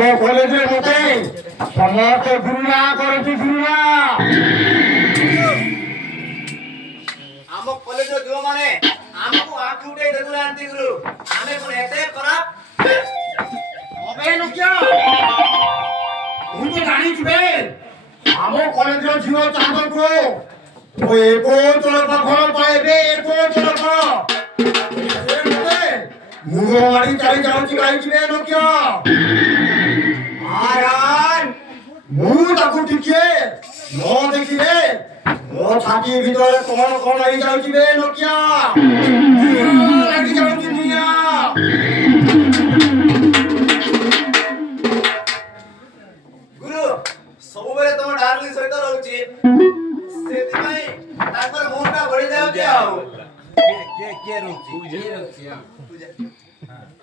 college मते समस्त गुरुना करछि गुरुना आम कॉलेज जो माने हमको आंख उठे देखुला आंटी गुरु हमें कोन एते खराब अबे न क्या तू तो जानी छुबे आम कॉलेज झियो चांदर को ओ एको तोर पाखर पाएबे एको तोर पा मुगवाड़ी चली जाउची गाई जिवे न क्या आरान मु ताकू ठीके न देखिले मो छाती भीतर कोन कोन आई जाउची बे न क्या लागी जाउची निया गुरु सब बेले तुम डार्लिंग सहित रहउची सेति भाई ताकर मोटा बढ़ी जाउची आउ के रहउची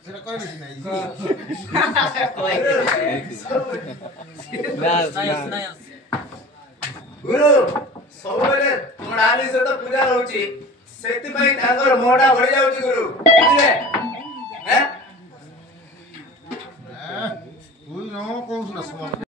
सेटा कोइ बेसी नाही गुरु सब बेले तुम डार्लिंग सहित पूजा रहउची सेति भाई ताकर मोटा बढ़ी जाउची गुरु बुझले हैं तू न कोन सुना